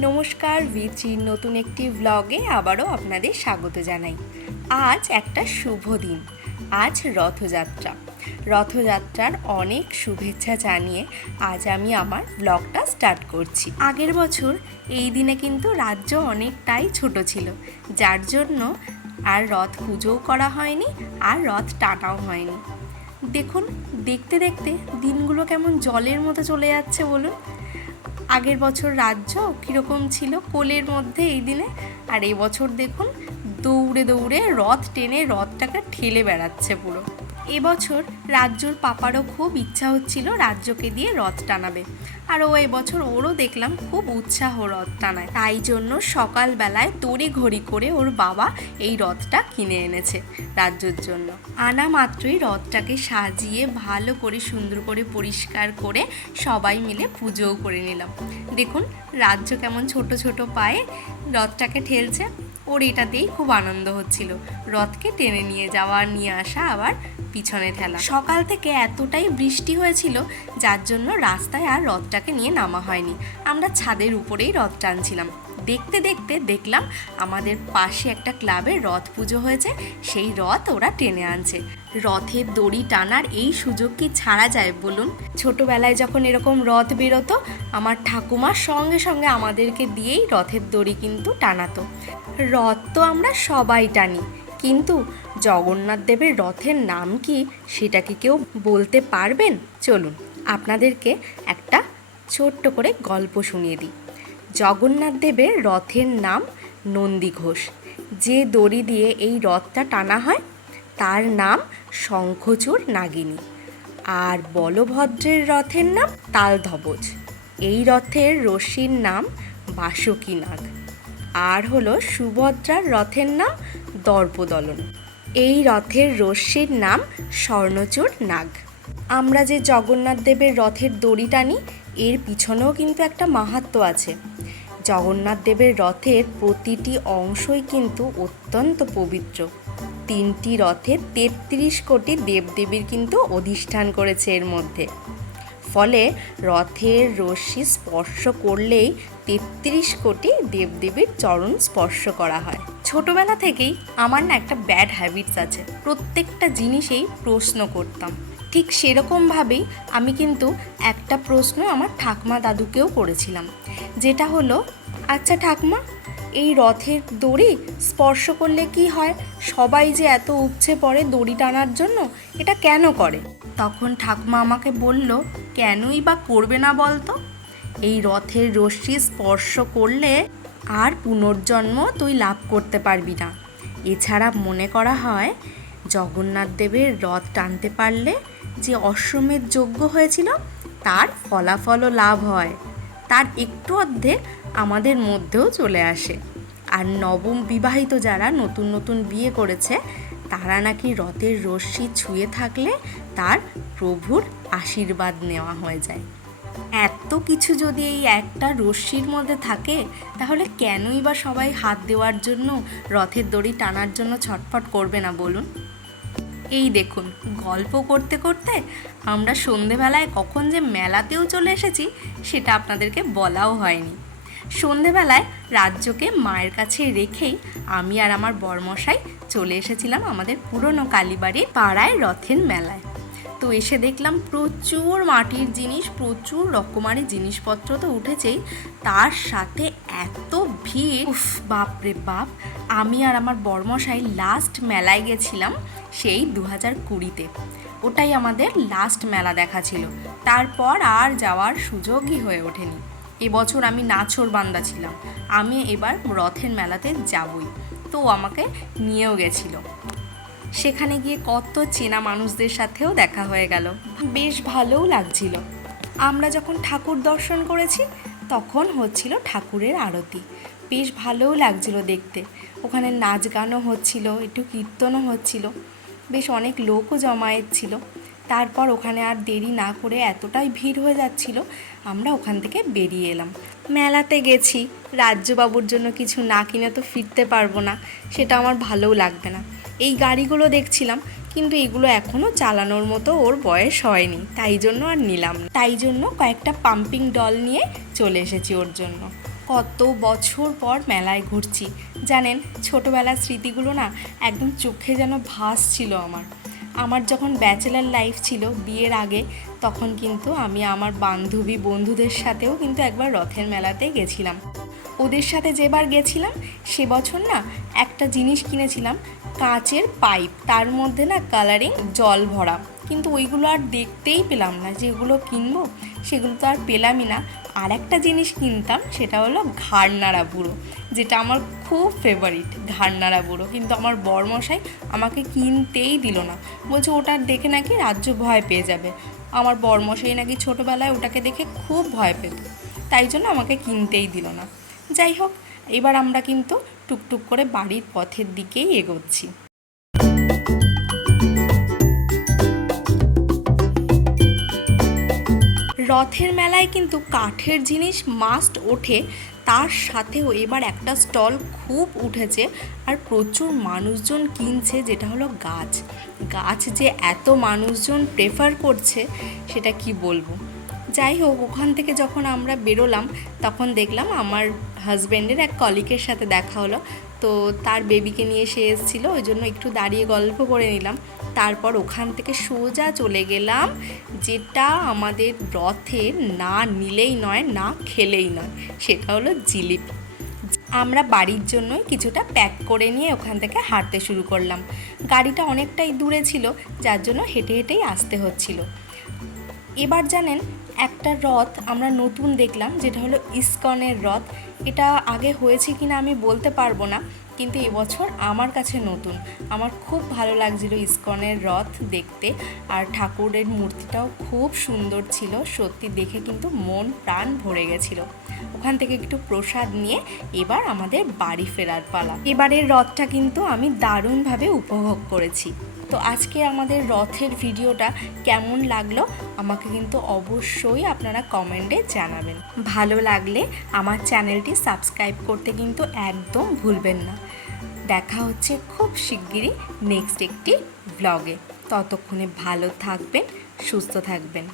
নমস্কার ভিচির নতুন একটি ব্লগে আবারও আপনাদের স্বাগত জানাই। আজ একটা শুভ দিন, আজ রথযাত্রা। রথযাত্রার অনেক শুভেচ্ছা জানিয়ে আজ আমি আমার ব্লগটা স্টার্ট করছি। আগের বছর এই দিনে কিন্তু রাজ্য অনেকটাই ছোট ছিল, যার জন্য আর রথ পুজোও করা হয়নি, আর রথ টানাও হয়নি। দেখুন, দেখতে দেখতে দিনগুলো কেমন জলের মতো চলে যাচ্ছে বলুন। আগের বছর রাজ্য কীরকম ছিল কোলের মধ্যে এই দিনে? আর এই বছর দেখুন, দৌড়ে দৌড়ে রথ টেনে রথটাকে ঠেলে বেড়াচ্ছে পুরো। এবছর রাজ্যর পাপারও খুব ইচ্ছা হচ্ছিল রাজ্যকে দিয়ে রথ টানাবে। আর ও এবছর ওরও দেখলাম খুব উৎসাহ রথ টানায়। তাই জন্য সকালবেলায় তড়ি ঘড়ি করে ওর বাবা এই রথটা কিনে এনেছে রাজ্যর জন্য। আনা মাত্রই রথটাকে সাজিয়ে ভালো করে সুন্দর করে পরিষ্কার করে সবাই মিলে পুজোও করে নিলাম। দেখুন, রাজ্য কেমন ছোট ছোট পায়ে রথটাকে ঠেলছে। ওর এটাতেই খুব আনন্দ হচ্ছিল। রথকে টেনে নিয়ে যাওয়া, নিয়ে আসা আবার পিছনে ঠেলা। সকাল থেকে এতটাই বৃষ্টি হয়েছিল, যার জন্য রাস্তায় আর রথটাকে নিয়ে নামা হয়নি। আমরা ছাদের উপরেই রথ টানছিলাম। দেখতে দেখতে দেখলাম আমাদের পাশে একটা ক্লাবের রথ পুজো হয়েছে, সেই রথ ওরা টেনে আনছে। রথের দড়ি টানার এই সুযোগ কি ছাড়া যায় বলুন? ছোটবেলায় যখন এরকম রথ বেরোতো, আমার ঠাকুমা সঙ্গে সঙ্গে আমাদেরকে দিয়েই রথের দড়ি কিন্তু টানাতো। রথ তো আমরা সবাই টানি, কিন্তু জগন্নাথ দেবের রথের নাম কি সেটা কি কেউ বলতে পারবেন? চলুন, আপনাদেরকে একটা ছোট্ট করে গল্প শুনিয়ে দিই। জগন্নাথ দেবের রথের নাম নন্দী ঘোষ। যে দড়ি দিয়ে এই রথটা টানা হয়, তার নাম শঙ্খচূড় নাগিনী। আর বলভদ্রের রথের নাম তালধবজ। এই রথের রশির নাম বাসুকী নাগ আর হলো সুভদ্রার রথের নাম দর্পদলন। এই রথের রশ্মির নাম স্বর্ণচূড় নাগ। আমরা যে জগন্নাথ দেবের রথের দড়ি টানি, এর পিছনেও কিন্তু একটা মাহাত্ম আছে। জগন্নাথ দেবের রথের প্রতিটি অংশই কিন্তু অত্যন্ত পবিত্র। তিনটি রথে তেত্রিশ কোটি দেবদেবীর কিন্তু অধিষ্ঠান করেছে এর মধ্যে। ফলে রথের রশ্মি স্পর্শ করলেই তেত্রিশ কোটি দেবদেবীর চরণ স্পর্শ করা হয়। ছোটবেলা থেকেই আমার না একটা ব্যাড হ্যাবিটস আছে। প্রত্যেকটা জিনিসেই প্রশ্ন করতাম। ঠিক সেরকমভাবেই আমি কিন্তু একটা প্রশ্ন আমার ঠাকমা দাদুকেও করেছিলাম। যেটা হলো আচ্ছা ঠাকমা, এই রথের দড়ি স্পর্শ করলে কি হয়? সবাই যে এত উপচে পড়ে দড়ি টানার জন্য, এটা কেন করে? তখন ঠাকুমা আমাকে বলল, কেনই বা করবে না বলতো? এই রথের রশ্মি স্পর্শ করলে আর পুনর্জন্ম তুই লাভ করতে পারবি না। এছাড়া মনে করা হয়, জগন্নাথ দেবের রথ টানতে পারলে যে অশ্বমেধ যোগ্য হয়েছিল, তার ফলাফলও লাভ হয়। তার একটু অর্ধেক আমাদের মধ্যেও চলে আসে। আর নবম বিবাহিত যারা নতুন নতুন বিয়ে করেছে, তারা নাকি রথের রশ্মি ছুঁয়ে থাকলে তার প্রভুর আশীর্বাদ নেওয়া হয়ে যায়। এত কিছু যদি এই একটা রশ্মির মধ্যে থাকে, তাহলে কেনই বা সবাই হাত দেওয়ার জন্য, রথের দড়ি টানার জন্য ছটফট করবে না বলুন? এই দেখুন, গল্প করতে করতে আমরা সন্ধেবেলায় কখন যে মেলাতেও চলে এসেছি, সেটা আপনাদেরকে বলাও হয়নি। সন্ধেবেলায় রাজ্যকে মায়ের কাছে রেখেই আমি আর আমার বরমশাই চলে এসেছিলাম আমাদের পুরনো কালীবাড়ি পাড়ায় রথের মেলায়। তো এসে দেখলাম প্রচুর মাটির জিনিস, প্রচুর রকমারি জিনিসপত্র তো উঠেছেই। তার সাথে এত ভিড়, উফ, বাপরে বাপ। আমি আর আমার বরমশাই লাস্ট মেলায় গেছিলাম সেই দু হাজার কুড়িতে। ওটাই আমাদের লাস্ট মেলা দেখা ছিল। তারপর আর যাওয়ার সুযোগই হয়ে ওঠেনি। এবছর আমি নাছর বান্দা ছিলাম। আমি এবার রথের মেলাতে যাবই। তো আমাকে নিয়েও গেছিল। সেখানে গিয়ে কত চেনা মানুষদের সাথেও দেখা হয়ে গেল। বেশ ভালোও লাগছিল। আমরা যখন ঠাকুর দর্শন করেছি, তখন হচ্ছিল ঠাকুরের আরতি। বেশ ভালোও লাগছিল দেখতে। ওখানে নাচ গানও হচ্ছিল, একটু কীর্তনও হচ্ছিল। বেশ অনেক লোকও জমায়েত ছিল। তারপর ওখানে আর দেরি না করে এতটাই ভিড় হয়ে যাচ্ছিল, আমরা ওখান থেকে বেরিয়ে এলাম। মেলাতে গেছি। রাজ্যবাবুর জন্য কিছু না কিনে তো ফিরতে পারব না। সেটা আমার ভালোও লাগবে না। এই গাড়িগুলো দেখছিলাম, কিন্তু এগুলো এখনও চালানোর মতো ওর বয়স হয়নি, তাই জন্য আর নিলাম না। তাই জন্য কয়েকটা পাম্পিং ডল নিয়ে চলে এসেছি ওর জন্য। কত বছর পর মেলায় ঘুরছি। জানেন, ছোটোবেলার স্মৃতিগুলো না একদম চোখে যেন ভাসছিল আমার। আমার যখন ব্যাচেলার লাইফ ছিল বিয়ের আগে, তখন কিন্তু আমি আমার বান্ধবী বন্ধুদের সাথেও কিন্তু একবার রথের মেলাতে গেছিলাম। ওদের সাথে যেবার গেছিলাম, সে বছর না একটা জিনিস কিনেছিলাম কাঁচের পাইপ, তার মধ্যে না কালারিং জল ভরা। কিন্তু ওইগুলো আর দেখতেই পেলাম না যেগুলো কিনবো, সেগুলো তো আর পেলামই না। আর একটা জিনিস কিনতাম, সেটা হলো ঘাড়নাড়া বুড়ো, যেটা আমার খুব ফেভারিট ঘাড়নাড়া বুড়ো। কিন্তু আমার বরমশাই আমাকে কিনতেই দিল না। বলছে, ওটা দেখে নাকি রাজ্য ভয় পেয়ে যাবে। আমার বরমশাই নাকি ছোটোবেলায় ওটাকে দেখে খুব ভয় পেত, তাই জন্য আমাকে কিনতেই দিল না। যাই হোক, এবার আমরা কিন্তু টুকটুক করে বাড়ির পথের দিকেই এগোচ্ছি। রথের মেলায় কিন্তু কাঠের জিনিস মাস্ট ওঠে। তার সাথেও এবার একটা স্টল খুব উঠেছে আর প্রচুর মানুষজন কিনছে, যেটা হলো গাছ। গাছ যে এত মানুষজন প্রেফার করছে, সেটা কি বলব? যাই হোক, ওখান থেকে যখন আমরা বেরোলাম, তখন দেখলাম আমার হাজব্যান্ডের এক কলিকের সাথে দেখা হলো। তো তার বেবিকে নিয়ে সে এসেছিল, ওই জন্য একটু দাঁড়িয়ে গল্প করে নিলাম। তারপর ওখান থেকে সোজা চলে গেলাম, যেটা আমাদের রথে না নিলেই নয়, না খেলেই নয়, সেটা হলো জিলিপি। আমরা বাড়ির জন্যই কিছুটা প্যাক করে নিয়ে ওখান থেকে হাঁটতে শুরু করলাম। গাড়িটা অনেকটাই দূরে ছিল, যার জন্য হেঁটে হেঁটেই আসতে হচ্ছিল। এবার জানেন, একটা রথ আমরা নতুন দেখলাম, যেটা হলো ইস্কনের রথ। এটা আগে হয়েছে কিনা আমি বলতে পারব না, কিন্তু এবছর আমার কাছে নতুন। আমার খুব ভালো লাগছিল ইস্কনের রথ দেখতে, আর ঠাকুরের মূর্তিটাও খুব সুন্দর ছিল, সত্যি দেখে কিন্তু মন প্রাণ ভরে গেছিল। ওখান থেকে একটু প্রসাদ নিয়ে এবার আমাদের বাড়ি ফেরার পালা। এবারের রথটা কিন্তু আমি দারুণভাবে উপভোগ করেছি। তো আজকে আমাদের রথের ভিডিওটা কেমন লাগল আমাকে কিন্তু অবশ্যই আপনারা কমেন্টে জানাবেন। ভালো লাগলে আমার চ্যানেলটি সাবস্ক্রাইব করতে কিন্তু একদম ভুলবেন না। দেখা হচ্ছে খুব শিগগিরই নেক্সট একটি ব্লগে ততক্ষণে ভালো থাকবেন, সুস্থ থাকবেন।